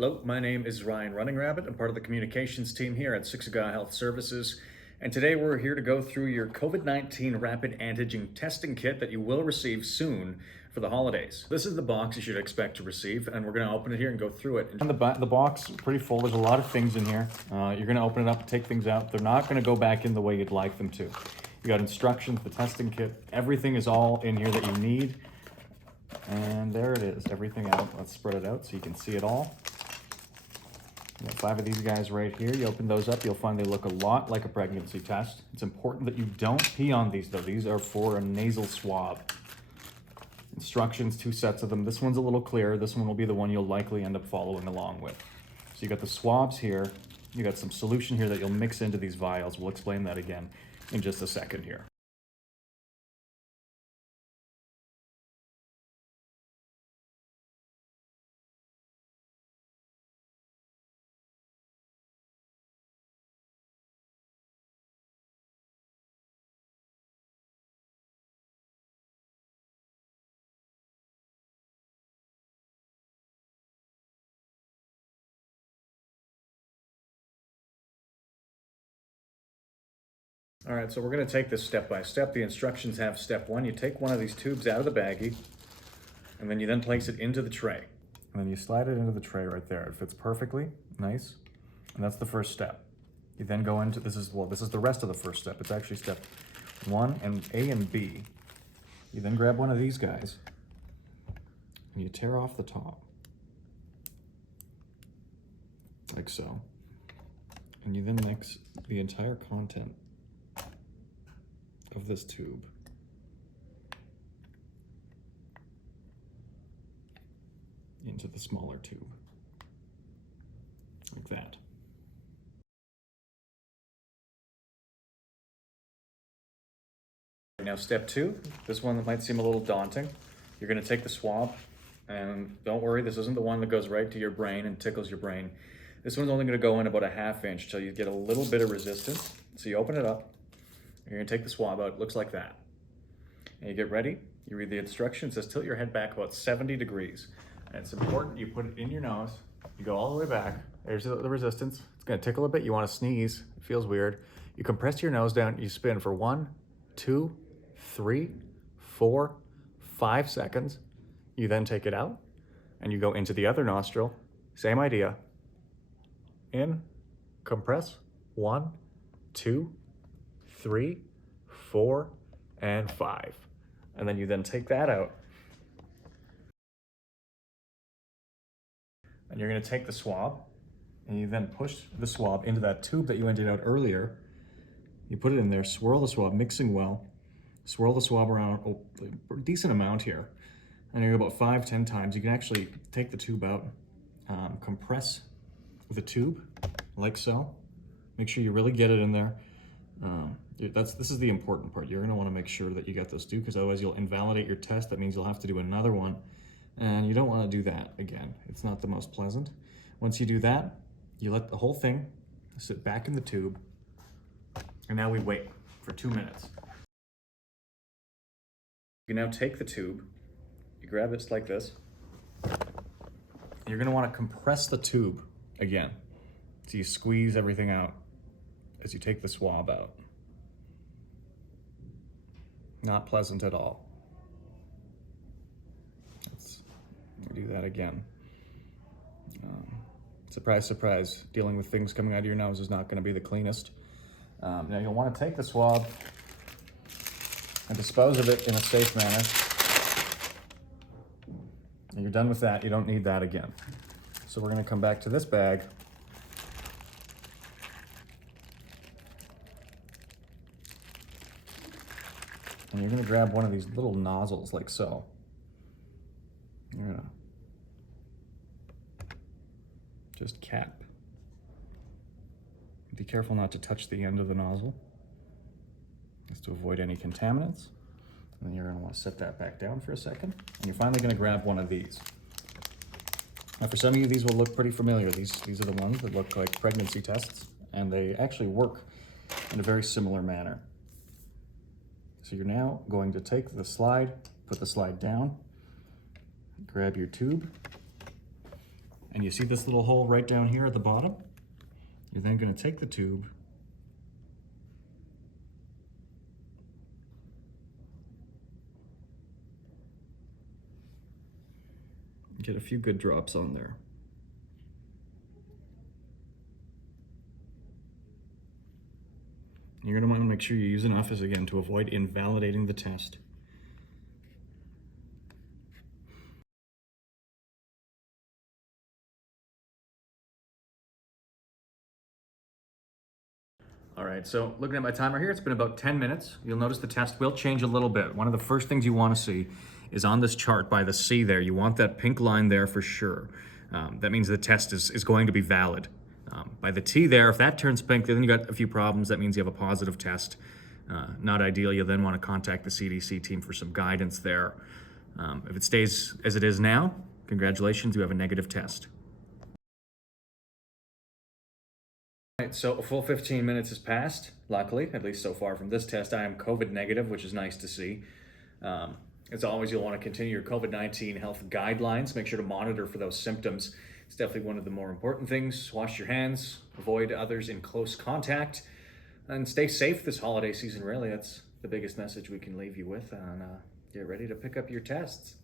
Hello, my name is Ryan Running Rabbit. I'm part of the communications team here at Siksika Health Services. And today we're here to go through your COVID-19 rapid antigen testing kit that you will receive soon for the holidays. This is the box you should expect to receive, and we're going to open it here and go through it. The box is pretty full. There's a lot of things in here. You're going to open it up and take things out. They're not going to go back in the way you'd like them to. You got instructions, the testing kit. Everything is all in here that you need. And there it is, everything out. Let's spread it out so you can see it all. You got 5 of these guys right here. You open those up, you'll find they look a lot like a pregnancy test. It's important that you don't pee on these though. These are for a nasal swab. Instructions, 2 sets of them. This one's a little clearer. This one will be the one you'll likely end up following along with. So you got the swabs here. You got some solution here that you'll mix into these vials. We'll explain that again in just a second here. All right, so we're going to take this step by step. The instructions have step 1. You take one of these tubes out of the baggie, and then you then place it into the tray. And then you slide it into the tray right there. It fits perfectly, nice. And that's the first step. You then go into, this is the rest of the first step. It's actually step 1 and A and B. You then grab one of these guys and you tear off the top, like so. And you then mix the entire content of this tube into the smaller tube, like that. Now step 2, this one might seem a little daunting. You're going to take the swab, and don't worry, this isn't the one that goes right to your brain and tickles your brain. This one's only going to go in about a ½ inch till you get a little bit of resistance. So you open it up, and you're going to take the swab out. It looks like that. And you get ready, you read the instructions. It says tilt your head back about 70 degrees. And it's important you put it in your nose. You go all the way back. There's the resistance. It's going to tickle a bit. You want to sneeze. It feels weird. You compress your nose down. You spin for 1, 2, 3, 4, 5 seconds. You then take it out and you go into the other nostril. Same idea. In, compress, 1, 2, 3, 4, and 5. And then you then take that out. And you're going to take the swab and you then push the swab into that tube that you emptied out earlier. You put it in there, swirl the swab, mixing well. Swirl the swab around a decent amount here. And you go about 5-10 times. You can actually take the tube out, compress the tube like so. Make sure you really get it in there. This is the important part. You're going to want to make sure that you get this too, because otherwise you'll invalidate your test. That means you'll have to do another one, and you don't want to do that again. It's not the most pleasant. Once you do that, you let the whole thing sit back in the tube, and now we wait for 2 minutes. You now take the tube, you grab it like this. You're going to want to compress the tube again. So you squeeze everything out as you take the swab out. Not pleasant at all. Let's do that again. Surprise, surprise, dealing with things coming out of your nose is not going to be the cleanest. Now you'll want to take the swab and dispose of it in a safe manner. And you're done with that. You don't need that again. So we're going to come back to this bag. And you're going to grab one of these little nozzles like so. You're going to just cap. Be careful not to touch the end of the nozzle, just to avoid any contaminants. And then you're going to want to set that back down for a second. And you're finally going to grab one of these. Now for some of you, these will look pretty familiar. These are the ones that look like pregnancy tests, and they actually work in a very similar manner. So you're now going to take the slide, put the slide down, grab your tube, And you see this little hole right down here at the bottom? You're then going to take the tube and get a few good drops on there. You're going to want to make sure you use enough, as again, to avoid invalidating the test. All right, so looking at my timer here, it's been about 10 minutes. You'll notice the test will change a little bit. One of the first things you want to see is on this chart by the C there. You want that pink line there for sure. That means the test is going to be valid. By the T there, if that turns pink, then you got a few problems. That means you have a positive test. Not ideal. You'll then want to contact the CDC team for some guidance there. If it stays as it is now, congratulations, you have a negative test. All right, so a full 15 minutes has passed, luckily, at least so far from this test. I am COVID negative, which is nice to see. As always, you'll want to continue your COVID-19 health guidelines. Make sure to monitor for those symptoms. It's definitely one of the more important things. Wash your hands, avoid others in close contact, and stay safe this holiday season. Really, that's the biggest message we can leave you with. And get ready to pick up your tests.